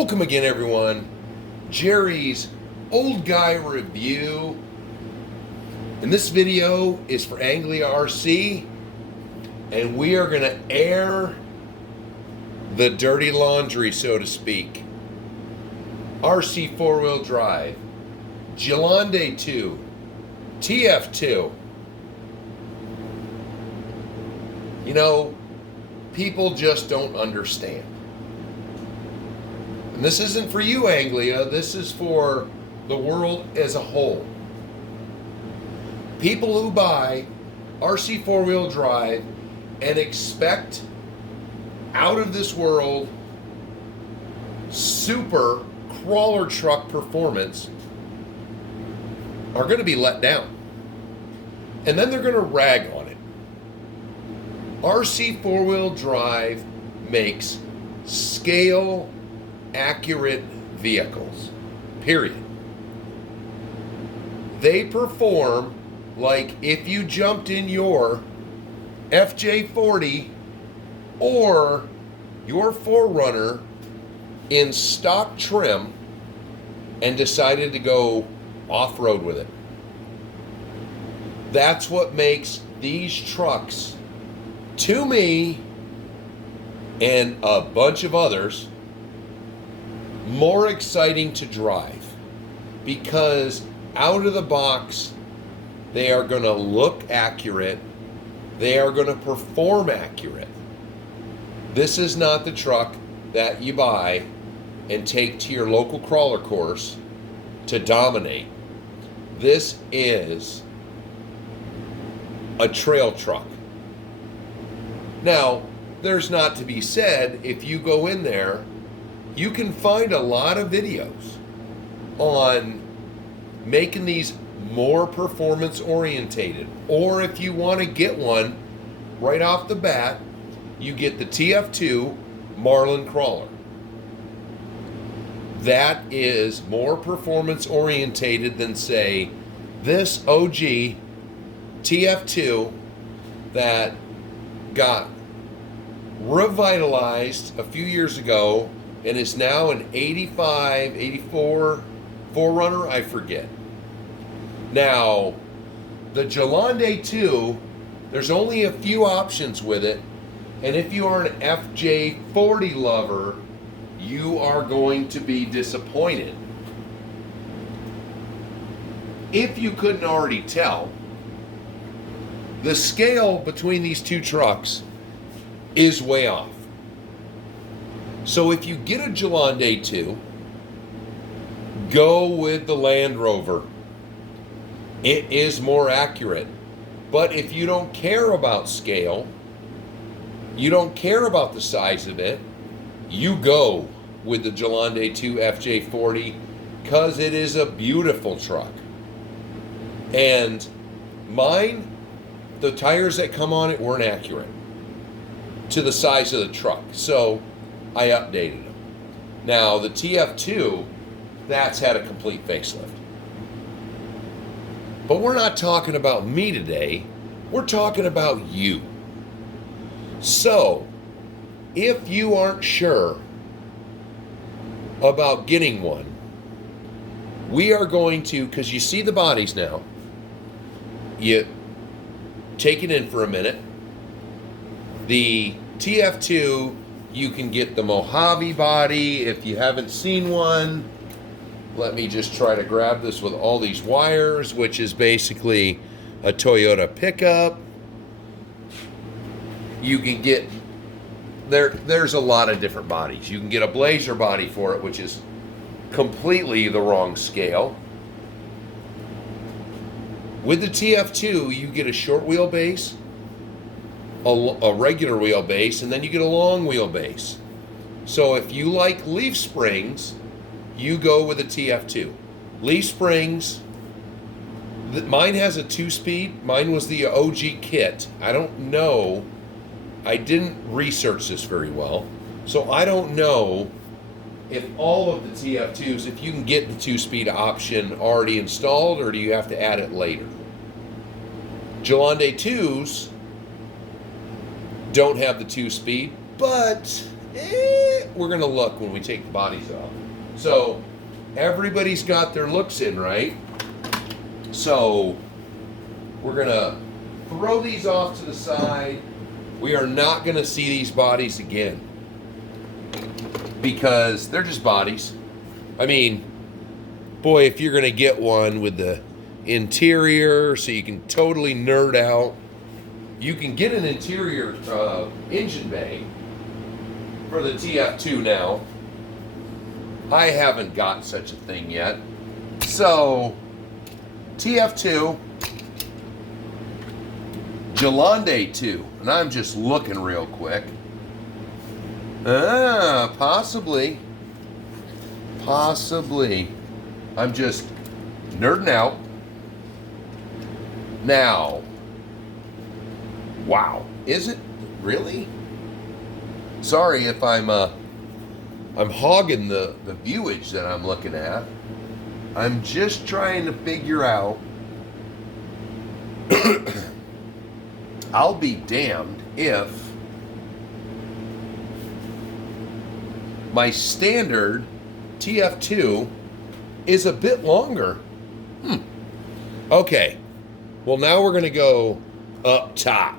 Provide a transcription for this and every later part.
Welcome again, everyone. Jerry's Old Guy Review. And this video is for Anglia RC, and we are going to air the dirty laundry, so to speak. RC 4-wheel drive, Gelande 2, Tf2. You know, people just don't understand. And this isn't for you, Anglia. This is for the world as a whole. People who buy RC 4-wheel drive and expect out of this world super crawler truck performance are going to be let down. And then they're going to rag on it. RC 4-wheel drive makes scale accurate vehicles, period. They perform like if you jumped in your FJ40 or your 4Runner in stock trim and decided to go off-road with it. That's what makes these trucks, to me and a bunch of others, more exciting to drive, because out of the box they are going to look accurate, they are going to perform accurate. This is not the truck that you buy and take to your local crawler course to dominate. This is a trail truck. Now, there's not to be said, if you go in there, you can find a lot of videos on making these more performance orientated. Or if you want to get one right off the bat, you get the Tf2 Marlin crawler. That is more performance orientated than, say, this OG Tf2 that got revitalized a few years ago and is now an 85, 84 4Runner, I forget. Now, the Gelande 2, there's only a few options with it, and if you are an FJ40 lover, you are going to be disappointed. If you couldn't already tell, the scale between these two trucks is way off. So if you get a Gelande 2, go with the Land Rover. It is more accurate. But if you don't care about scale, you don't care about the size of it, you go with the Gelande 2 FJ40, because it is a beautiful truck. And mine, the tires that come on it weren't accurate to the size of the truck, so I updated them. Now the Tf2, that's had a complete facelift. But we're not talking about me today, we're talking about you. So if you aren't sure about getting one, we are going to, because you see the bodies now, you take it in for a minute. The Tf2, you can get the Mojave body. If you haven't seen one, let me just try to grab this with all these wires, which is basically a Toyota pickup. You can get, there's a lot of different bodies. You can get a Blazer body for it, which is completely the wrong scale. With the Tf2, you get a short wheelbase, a regular wheelbase, and then you get a long wheelbase. So if you like leaf springs, you go with a Tf2. Leaf springs, mine has a 2-speed. Mine was the OG kit. I don't know. I didn't research this very well, so I don't know if all of the Tf2s, if you can get the 2-speed option already installed, or do you have to add it later. Gelande 2s don't have the 2-speed, but we're going to look when we take the bodies off. So everybody's got their looks in, right? So we're going to throw these off to the side. We are not going to see these bodies again because they're just bodies. I mean, boy, if you're going to get one with the interior so you can totally nerd out, you can get an interior engine bay for the TF2 now. I haven't got such a thing yet. So, TF2, Gelande 2, and I'm just looking real quick. Possibly. I'm just nerding out. Now, wow, is it really? Sorry if I'm hogging the viewage that I'm looking at. I'm just trying to figure out. I'll be damned if my standard TF2 is a bit longer. Okay. Well, now we're going to go up top.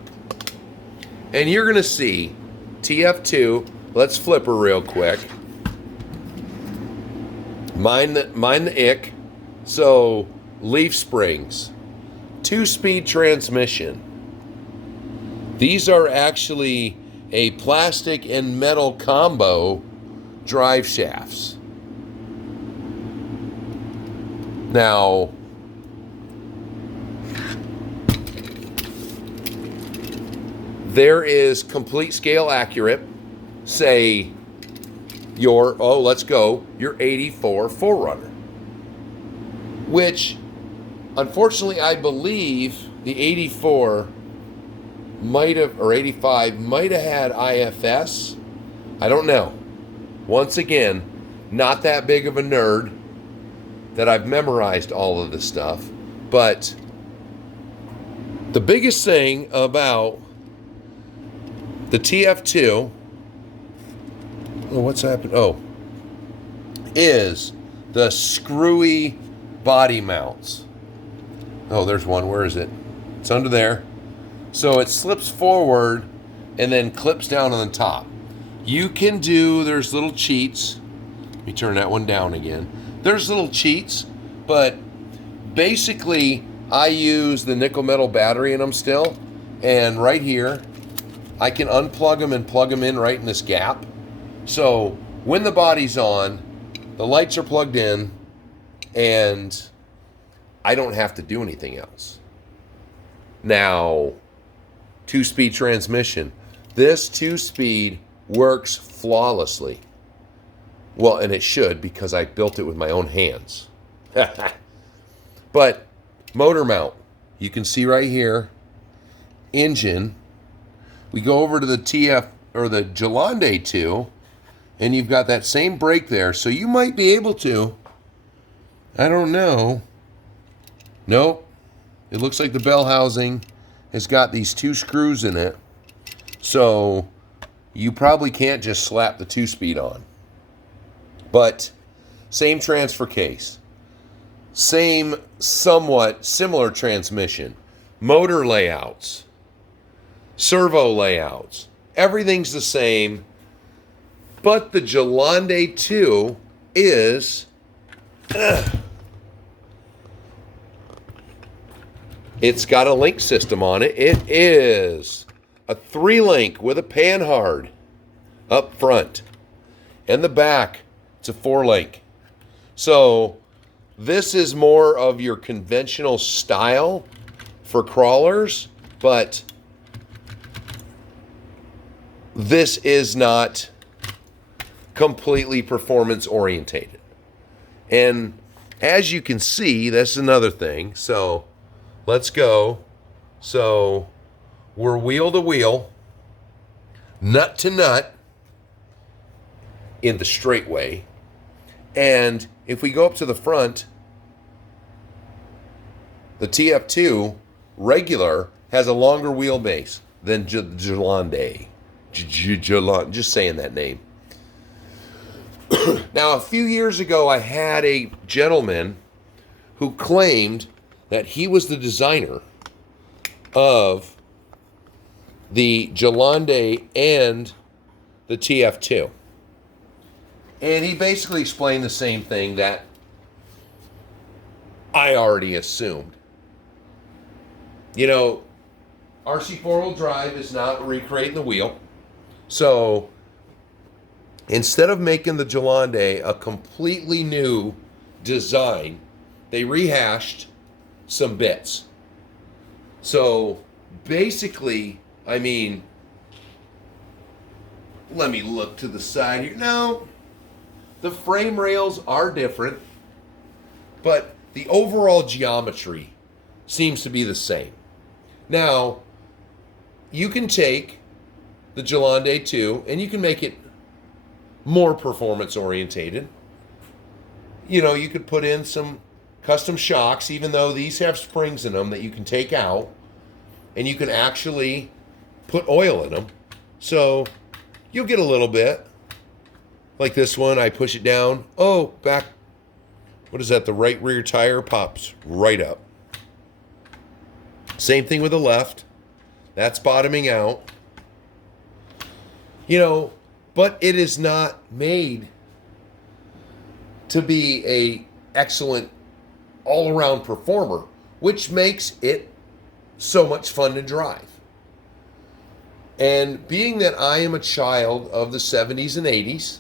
And you're going to see TF2. Let's flip her real quick. Mine the ick. So, leaf springs. 2-speed transmission. These are actually a plastic and metal combo drive shafts. Now, there is complete scale accurate, say your, let's go, your 84 4Runner. Which, unfortunately, I believe the 84 might have, or 85, might have had IFS. I don't know. Once again, not that big of a nerd that I've memorized all of this stuff. But the biggest thing about the TF2, what's happened? Is the screwy body mounts. Oh, there's one. Where is it? It's under there. So it slips forward and then clips down on the top. You can do, there's little cheats. Let me turn that one down again. There's little cheats, but basically I use the nickel metal battery in them still. And right here, I can unplug them and plug them in right in this gap. So when the body's on, the lights are plugged in, and I don't have to do anything else. Now, 2-speed transmission. This 2-speed works flawlessly. Well, and it should, because I built it with my own hands. But motor mount, you can see right here, engine. We go over to the TF or the Gelande 2, and you've got that same brake there. So you might be able to, I don't know. Nope. It looks like the bell housing has got these 2 screws in it. So you probably can't just slap the 2-speed on. But same transfer case. Same somewhat similar transmission. Motor layouts. Servo layouts. Everything's the same. But the Gelande 2 is... it's got a link system on it. It is a 3-link with a panhard up front. And the back, it's a 4-link. So this is more of your conventional style for crawlers, but this is not completely performance orientated. And as you can see, that's another thing. So let's go. So we're wheel to wheel, nut to nut in the straight way. And if we go up to the front, the TF2 regular has a longer wheelbase than Gelande. Gelande, just saying that name. Now, a few years ago, I had a gentleman who claimed that he was the designer of the gelande and the Tf2. And he basically explained the same thing that I already assumed. You know, Rc4wd drive is not recreating the wheel. So instead of making the gelande a completely new design, they rehashed some bits. So basically, I mean, let me look to the side here. No, the frame rails are different, but the overall geometry seems to be the same. Now, you can take the gelande 2 and you can make it more performance orientated. You know, you could put in some custom shocks, even though these have springs in them that you can take out, and you can actually put oil in them. So you'll get a little bit. Like this one, I push it down. Oh, back. What is that? The right rear tire pops right up. Same thing with the left. That's bottoming out. You know, but it is not made to be a excellent all-around performer, which makes it so much fun to drive. And being that I am a child of the 70s and 80s,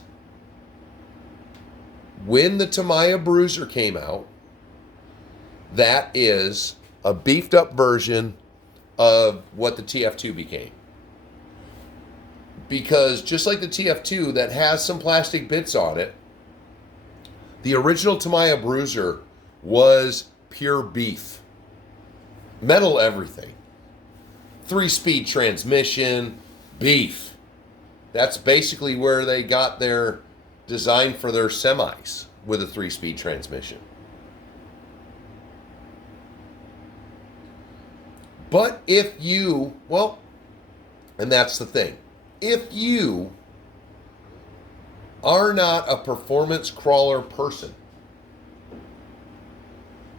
when the Tamiya Bruiser came out, that is a beefed up version of what the Tf2 became. Because just like the Tf2 that has some plastic bits on it, the original Tamiya Bruiser was pure beef. Metal everything. 3-speed transmission, beef. That's basically where they got their design for their semis, with a 3-speed transmission. But if you, well, and that's the thing, if you are not a performance crawler person,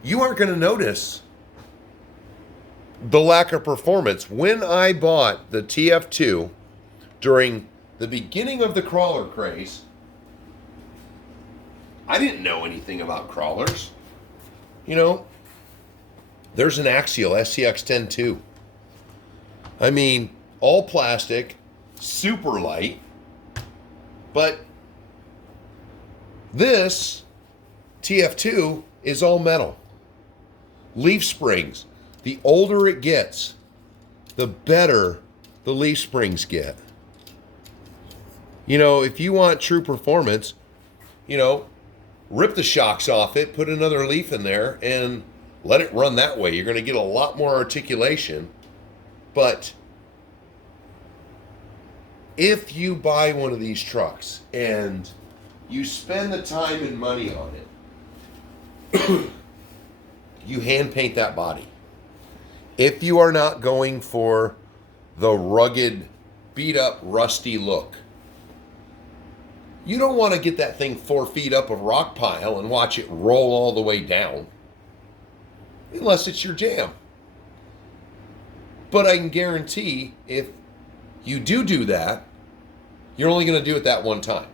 you aren't going to notice the lack of performance. When I bought the Tf2 during the beginning of the crawler craze, I didn't know anything about crawlers. You know, there's an Axial SCX-10-2. I mean, all plastic, super light, but this Tf2 is all metal. Leaf springs. The older it gets, the better the leaf springs get. You know, if you want true performance, you know, rip the shocks off it, put another leaf in there, and let it run that way. You're going to get a lot more articulation. But if you buy one of these trucks and you spend the time and money on it, you hand paint that body. If you are not going for the rugged, beat up, rusty look, you don't want to get that thing 4 feet up a rock pile and watch it roll all the way down. Unless it's your jam. But I can guarantee if you do that, you're only going to do it that one time.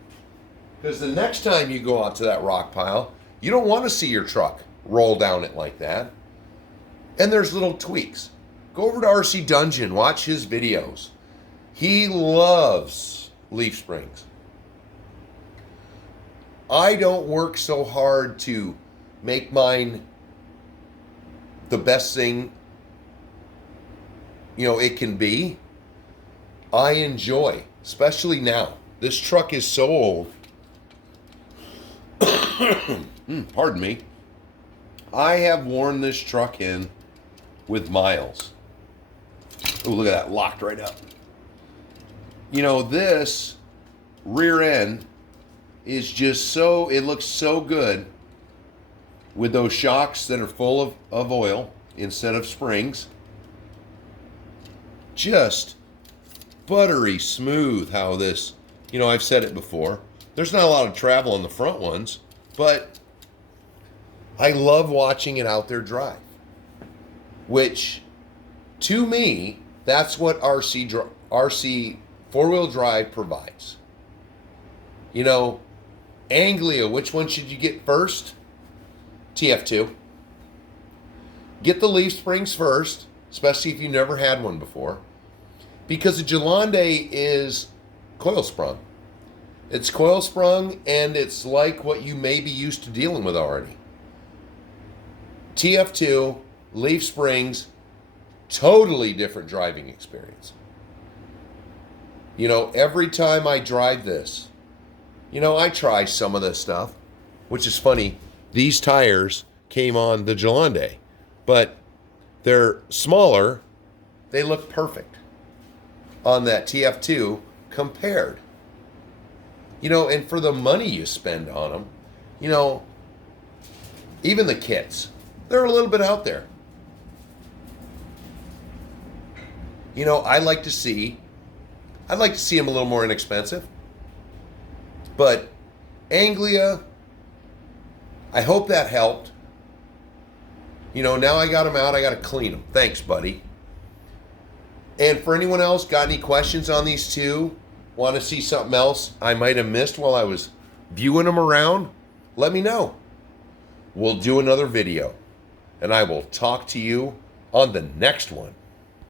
Because the next time you go out to that rock pile, you don't want to see your truck roll down it like that. And there's little tweaks. Go over to RC Dungeon, watch his videos. He loves leaf springs. I don't work so hard to make mine the best thing, you know, it can be. I enjoy, especially now. This truck is so old. Pardon me. I have worn this truck in with miles. Oh, look at that, locked right up. You know, this rear end is just so, it looks so good with those shocks that are full of oil instead of springs. Just buttery smooth how this, you know, I've said it before. There's not a lot of travel on the front ones, but I love watching it out there drive. Which, to me, that's what RC four-wheel drive provides. You know, Anglia, which one should you get first? Tf2. Get the leaf springs first, especially if you've never had one before, because the gelande is coil sprung. It's coil sprung, and it's like what you may be used to dealing with already. Tf2, leaf springs, totally different driving experience. You know, every time I drive this, you know, I try some of this stuff, which is funny. These tires came on the gelande, but they're smaller. They look perfect on that Tf2 compared. You know, and for the money you spend on them, you know, even the kits, they're a little bit out there. You know, I'd like to see them a little more inexpensive. But Anglia, I hope that helped. You know, now I got them out, I got to clean them. Thanks, buddy. And for anyone else, got any questions on these two? Want to see something else I might have missed while I was viewing them around? Let me know. We'll do another video. And I will talk to you on the next one.